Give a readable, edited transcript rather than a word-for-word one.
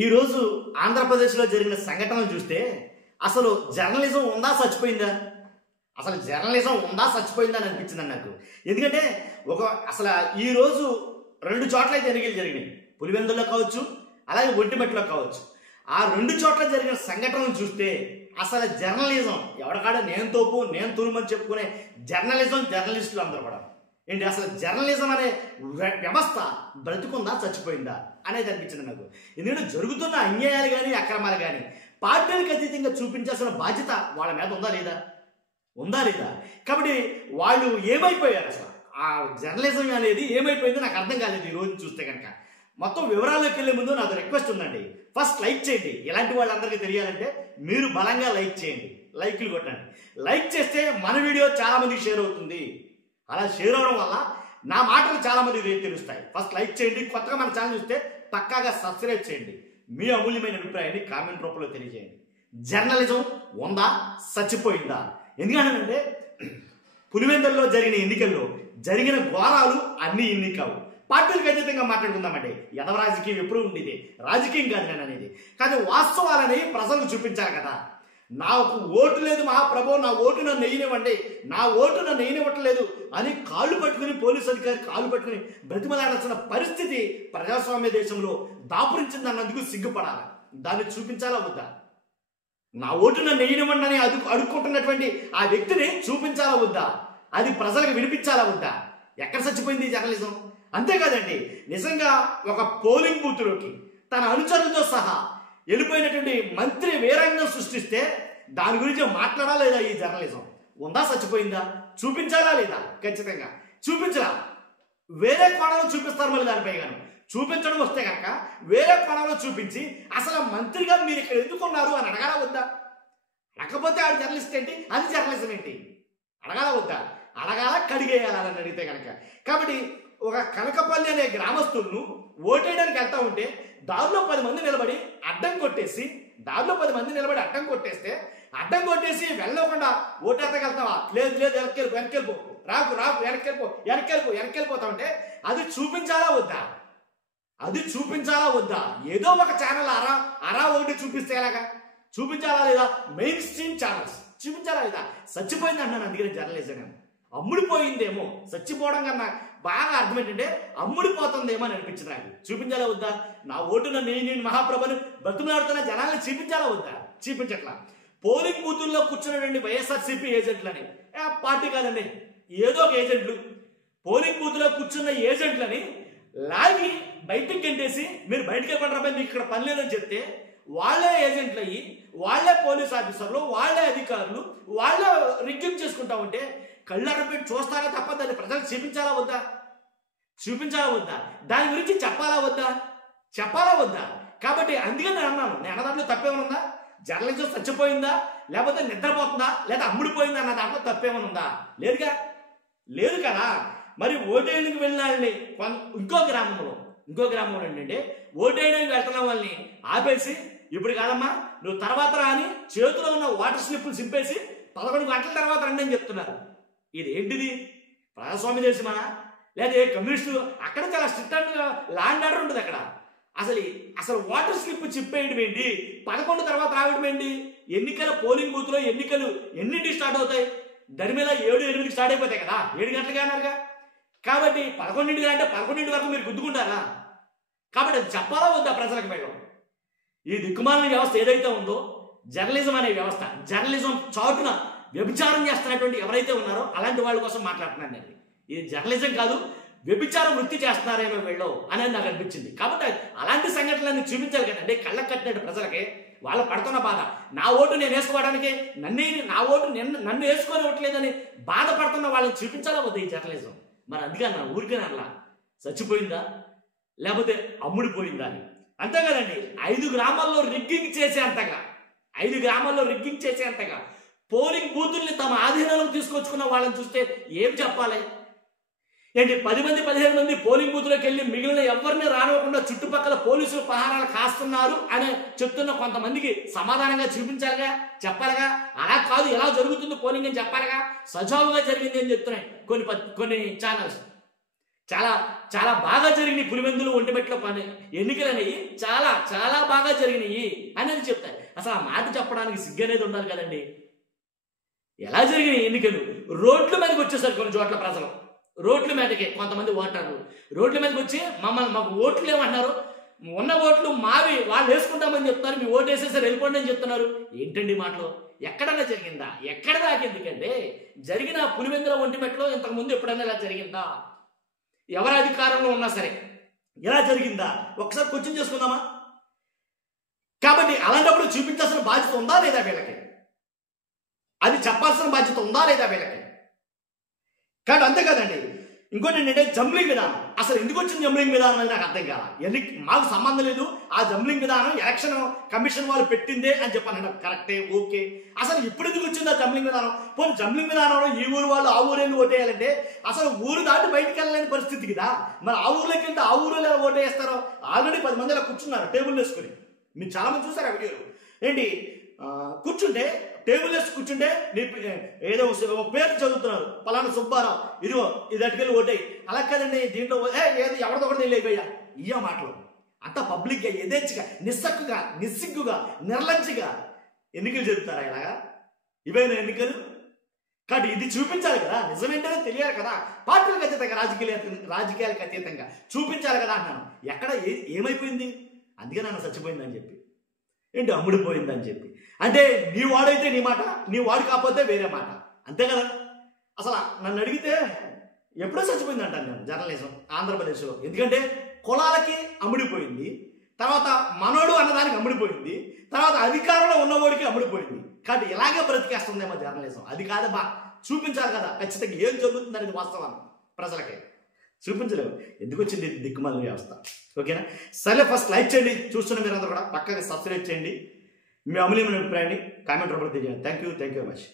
ఈరోజు ఆంధ్రప్రదేశ్లో జరిగిన సంఘటనలు చూస్తే అసలు జర్నలిజం ఉందా చచ్చిపోయిందా, అసలు జర్నలిజం ఉందా చచ్చిపోయిందా అని అనిపించింది నాకు. ఎందుకంటే అసలు ఈరోజు 2 చోట్ల అయితే ఎన్నికలు జరిగినాయి, పులివెందుల్లో కావచ్చు అలాగే ఒంటిమట్టిలో కావచ్చు. ఆ 2 చోట్ల జరిగిన సంఘటనలు చూస్తే అసలు జర్నలిజం ఎవరికాడ నేను తోపు నేను తురుమని చెప్పుకునే జర్నలిస్టులు అందరూ కూడా ఏంటి, అసలు జర్నలిజం అనే వ్యవస్థ బ్రతుకుందా చచ్చిపోయిందా అనేది అనిపించింది నాకు. ఎందుకంటే జరుగుతున్న అన్యాయాలు కానీ అక్రమాలు కానీ పార్టీలకు అతీతంగా చూపించాల్సిన బాధ్యత వాళ్ళ మీద ఉందా లేదా కాబట్టి వాళ్ళు ఏమైపోయారు, అసలు ఆ జర్నలిజం అనేది ఏమైపోయిందో నాకు అర్థం కాలేదు. ఈ రోజు చూస్తే కనుక మొత్తం వివరాల్లోకి వెళ్ళే ముందు నాకు రిక్వెస్ట్ ఉందండి, ఫస్ట్ లైక్ చేయండి. ఇలాంటి వాళ్ళందరికీ తెలియాలంటే మీరు బలంగా లైక్ చేయండి, లైక్లు కొట్టండి. లైక్ చేస్తే మన వీడియో చాలా మందికి షేర్ అవుతుంది. అలా షేర్ అవడం వల్ల నా మాటలు చాలా మందికి తెలుస్తాయి. ఫస్ట్ లైక్ చేయండి, కొత్తగా మన ఛానల్ చూస్తే పక్కాగా సబ్స్క్రైబ్ చేయండి. మీ అమూల్యమైన అభిప్రాయాన్ని కామెంట్ రూపంలో తెలియజేయండి. జర్నలిజం ఉందా చచ్చిపోయిందా? ఎందుకంటే పులివెందుల్లో జరిగిన ఎన్నికల్లో జరిగిన ఘోరాలు అన్ని ఇన్ని కావు. పార్టీలకు అతీతంగా మాట్లాడుకుందామంటే ఎదవ రాజకీయం ఎప్పుడు ఉండేది, రాజకీయం కాదు నేను అనేది. కానీ వాస్తవాలని ప్రజలకు చూపించాలి కదా. నాకు ఓటు లేదు మహాప్రభు, నా ఓటు నన్ను నెయ్యనివ్వండి, నా ఓటు నన్ను నెయ్యనివ్వట్లేదు అని కాళ్ళు పట్టుకుని పోలీసు అధికారి కాళ్ళు పట్టుకుని బ్రతిమలాడాల్సిన పరిస్థితి ప్రజాస్వామ్య దేశంలో దాపురించింది అన్నందుకు సిగ్గుపడాలి. దాన్ని చూపించాలా వద్దా? నా ఓటు నన్ను నెయ్యనివ్వండి అని అడుక్కుంటున్నటువంటి ఆ వ్యక్తిని చూపించాలా వద్దా? అది ప్రజలకు వినిపించాలా వద్దా? ఎక్కడ చచ్చిపోయింది జర్నలిజం? అంతేకాదండి, నిజంగా ఒక పోలింగ్ బూత్లోకి తన అనుచరులతో సహా వెళ్ళిపోయినటువంటి మంత్రి వీరంగం సృష్టిస్తే దాని గురించి మాట్లాడాలా లేదా? ఈ జర్నలిజం ఉందా చచ్చిపోయిందా? చూపించాలా లేదా? ఖచ్చితంగా చూపించరా. వేరే కోణంలో చూపిస్తారు మళ్ళీ దానిపై కానీ చూపించడం వస్తే కనుక వేరే కోణంలో చూపించి అసలు మంత్రిగా మీరు ఇక్కడ ఎందుకున్నారు అని అడగాల వద్దా? అడగకపోతే ఆడు జర్నలిస్ట్ ఏంటి, అది జర్నలిజం ఏంటి? అడగాల వద్దా? అడగాల కడిగేయాలని అడిగితే కనుక. కాబట్టి ఒక కనకపల్లి అనే గ్రామస్తులను ఓటేయడానికి వెళ్తా ఉంటే దారిలో 10 మంది నిలబడి అడ్డం కొట్టేస్తే అడ్డం కొట్టేసి వెళ్ళకుండా ఓటేతగలుగుతావా? లేదు వెనక్కెళ్ళిపో రాకు వెనక్కెళ్ళిపోతా ఉంటే అది చూపించాలా వద్దా? ఏదో ఒక ఛానల్ అరా ఒకటి చూపిస్తే ఎలాగా? చూపించాలా లేదా? మెయిన్ స్ట్రీమ్ ఛానల్స్ చూపించాలా లేదా? చచ్చిపోయింది అన్నాను. అందుకని జర్నలిజం అమ్ముడిపోయిందేమో, చచ్చిపోవడం కన్నా బాగా అర్థం ఏంటంటే అమ్ముడిపోతుందేమో అని అనిపించింది నాకు. చూపించాలా వద్దా? నా ఓటున నేను మహాప్రభుని బతుకులాడుతున్న జనాలను చూపించాలా వద్దా? చూపించట్లా. పోలింగ్ బూతుల్లో కూర్చున్నటువంటి వైఎస్ఆర్సీపీ ఏజెంట్లని, పార్టీ కాదండి ఏదో ఒక ఏజెంట్లు, పోలింగ్ బూత్లో కూర్చున్న ఏజెంట్లని లాగి బయటికి గెంటేసి మీరు బయటకు వెళ్ళకుండా మీకు ఇక్కడ పని లేదని చెప్తే వాళ్ళే ఏజెంట్లు అయ్యి వాళ్ళే పోలీస్ ఆఫీసర్లు వాళ్ళే అధికారులు వాళ్ళే రిగ్గింగ్ చేసుకుంటా ఉంటే కళ్ళక్కడ పెట్టి చూస్తారా తప్ప దాన్ని ప్రజలకు చూపించాలా వద్దా? దాని గురించి చెప్పాలా వద్దా? కాబట్టి అందుకని నేను అన్న దాంట్లో తప్పేమనుందా? జర్నలిజం చచ్చిపోయిందా, లేకపోతే నిద్రపోతుందా, లేదా అమ్ముడిపోయిందా అన్న దాంట్లో తప్పేమనుందా? లేదు కదా. మరి ఓటేయడానికి వెళ్ళిన వాళ్ళని ఇంకో గ్రామంలో ఏంటంటే ఓటేయడానికి వెళ్తున్న వాళ్ళని ఆపేసి ఇప్పుడు కాదమ్మా నువ్వు తర్వాత రాని చేతిలో ఉన్న వాటర్ స్లిప్లు సింపేసి 11 గంటల తర్వాత రండి అని చెప్తున్నారు. ఇది ఏంటిది? ప్రజాస్వామ్య దేశమా లేదా కమ్యూనిస్టు? అక్కడ చాలా స్ట్రిక్ట్ అండ్ ల్యాండ్ ఆర్డర్ ఉంటుంది అక్కడ. అసలు వాటర్ స్లిప్ చిప్పేయడం ఏంటి, 11 తర్వాత రావడం ఏంటి? ఎన్నికల పోలింగ్ బూత్ లో ఎన్నికలు ఎన్నింటికి స్టార్ట్ అవుతాయి? దరిమేళ 7-8కి స్టార్ట్ అయిపోతాయి కదా, 7 గంటలకి అన్నారుగా. కాబట్టి 11 అంటే 11 వరకు మీరు గుద్దుకుంటారా? కాబట్టి అది చెప్పాలా వద్దా ప్రజలకు? మేడం ఈ దిక్కుమాలిన వ్యవస్థ ఏదైతే ఉందో జర్నలిజం అనే వ్యవస్థ, జర్నలిజం చాటున వ్యభిచారం చేస్తున్నటువంటి ఎవరైతే ఉన్నారో అలాంటి వాళ్ళ కోసం మాట్లాడుతున్నాను నేను. ఇది జర్నలిజం కాదు, వ్యభిచారం వృత్తి చేస్తున్నారేమో వీళ్ళు అనేది నాకు అనిపించింది. కాబట్టి అలాంటి సంఘటనలన్నీ చూపించాలి కదండి కళ్ళకు కట్టినట్టు ప్రజలకి. వాళ్ళు పడుతున్న బాధ, నా ఓటు నేను వేసుకోవడానికి నన్ను వేసుకోనివ్వట్లేదని బాధపడుతున్న వాళ్ళని చూపించాలా వద్ద ఈ జర్నలిజం? మరి అందుకే నా ఊరికే అలా చచ్చిపోయిందా లేకపోతే అమ్ముడిపోయిందా అని. అంతే కదండి, 5 గ్రామాల్లో రిగ్గింగ్ చేసేంతగా పోలింగ్ బూతుల్ని తమ ఆధీనంలోకి తీసుకొచ్చుకున్న వాళ్ళని చూస్తే ఏం చెప్పాలి? ఏంటి 10 మంది 15 మంది పోలింగ్ బూత్లోకి వెళ్ళి మిగిలిన ఎవరిని రానివ్వకుండా చుట్టుపక్కల పోలీసులు పహారాలు కాస్తున్నారు అని చెప్తున్న కొంతమందికి సమాధానంగా చూపించాలిగా, చెప్పాలిగా. అలా కాదు ఎలా జరుగుతుంది పోలింగ్ అని చెప్పాలిగా. సజావుగా జరిగింది అని చెప్తున్నాయి కొన్ని ఛానల్స్. చాలా చాలా బాగా జరిగినాయి పులివెందులు ఒంటిమిట్టలో పని ఎన్నికలు అనేవి చాలా చాలా బాగా జరిగినాయి అనేది చెప్తారు. అసలు ఆ మాట చెప్పడానికి సిగ్గు అనేది ఉండాలి కదండి. ఎలా జరిగినాయి ఎన్నికలు? రోడ్ల మీదకి వచ్చేసారు కొన్ని చోట్ల ప్రజలు, రోడ్ల మీదకి కొంతమంది ఓటర్లు రోడ్ల మీదకి వచ్చి మాకు ఓట్లు ఏమంటున్నారు, ఉన్న ఓట్లు మావి వాళ్ళు వేసుకుంటామని చెప్తున్నారు, మీ ఓటు వేసేసారు వెళ్ళిపోండి అని చెప్తున్నారు. ఏంటండి మాటలు? ఎక్కడన్నా జరిగిందా? ఎక్కడ దాకా? ఎందుకంటే జరిగిన పులివెందుల ఒంటిమిట్టలో ఇంతకుముందు ఎప్పుడైనా ఇలా జరిగిందా? ఎవరు అధికారంలో ఉన్నా సరే ఎలా జరిగిందా ఒకసారి క్వశ్చన్ చేసుకుందామా? కాబట్టి అలాంటప్పుడు చూపించాల్సిన బాధ్యత ఉందా లేదా వీళ్ళకి? అది చెప్పాల్సిన బాధ్యత ఉందా లేదా వీళ్ళకి? కాబట్టి అంతే కదండి. ఇంకోటి ఏంటంటే జంబ్లింగ్ విధానం. అసలు ఎందుకు వచ్చింది జంబ్లింగ్ విధానం అని నాకు అర్థం కాల. మాకు సంబంధం లేదు, ఆ జంబ్లింగ్ విధానం ఎలక్షన్ కమిషన్ వాళ్ళు పెట్టిందే అని చెప్పాను. కరెక్టే, ఓకే. అసలు ఇప్పుడు ఎందుకు వచ్చింది ఆ జంబ్లింగ్ విధానం? పోనీ జంబ్లింగ్ విధానంలో ఈ ఊరు వాళ్ళు ఆ ఊరు వెళ్ళి ఓటేయాలంటే అసలు ఊరు దాటి బయటికి వెళ్ళలేని పరిస్థితి కదా. మరి ఆ ఊర్లోకి వెళ్తే ఆ ఊరిలో ఓటేస్తారో? ఆల్రెడీ 10 మంది అలా కూర్చున్నారు టేబుల్ వేసుకుని. మీరు చాలా మంది చూసారు ఆ వీడియోలు. ఏంటి కూర్చుంటే టేబుల్ వేసి కూర్చుంటే ఏదో ఒక పేరు చదువుతున్నారు, పలానా సుబ్బారావు, ఇదిగో ఇది అటుకెళ్ళి ఓటేయి. అలా కదండి. దీంట్లో ఏదో ఎవరిదో ఒకటి తెలియపోయా ఇయ్య మాటలు. అంతా పబ్లిక్గా యథేచ్ఛగా నిస్సిగ్గుగా నిర్లజ్జగా ఎన్నికలు జరుపుతారా ఇలాగా? ఇవేనా ఎన్నికలు? కాబట్టి ఇది చూపించాలి కదా, నిజమేంటనే తెలియాలి కదా. పార్టీలకు అతీతంగా రాజకీయాలకు అతీతంగా చూపించాలి కదా అంటున్నాను. ఎక్కడ ఏమైపోయింది? అందుకే నన్ను చచ్చిపోయిందని చెప్పి, ఏంటి అమ్ముడిపోయిందని చెప్పి. అంటే నీ వాడైతే నీ మాట, నీ వాడు కాకపోతే వేరే మాట, అంతే కదా. అసలు నన్ను అడిగితే ఎప్పుడో చచ్చిపోయింది అంటాను నేను జర్నలిజం ఆంధ్రప్రదేశ్లో. ఎందుకంటే కులాలకి అమ్ముడిపోయింది, తర్వాత మనోడు అన్నదానికి అమ్ముడిపోయింది, తర్వాత అధికారంలో ఉన్నవాడికి అమ్ముడిపోయింది. కాబట్టి ఇలాగే బ్రతికేస్తుందేమో జర్నలిజం. అది కాదమ్మా, చూపించాలి కదా ఖచ్చితంగా ఏం జరుగుతుంది అనేది వాస్తవం ప్రజలకి. చూపించలేవు. ఎందుకు వచ్చింది దిక్కుమాలిన వ్యవస్థ? ఓకేనా? సరే, ఫస్ట్ లైక్ చేయండి, చూస్తున్న మీరందరూ కూడా పక్కగా సబ్స్క్రైబ్ చేయండి. మీ అమూల్యమైన అభిప్రాయాన్ని కామెంట్ రూపంలో తెలియజేయండి. Thank you very much.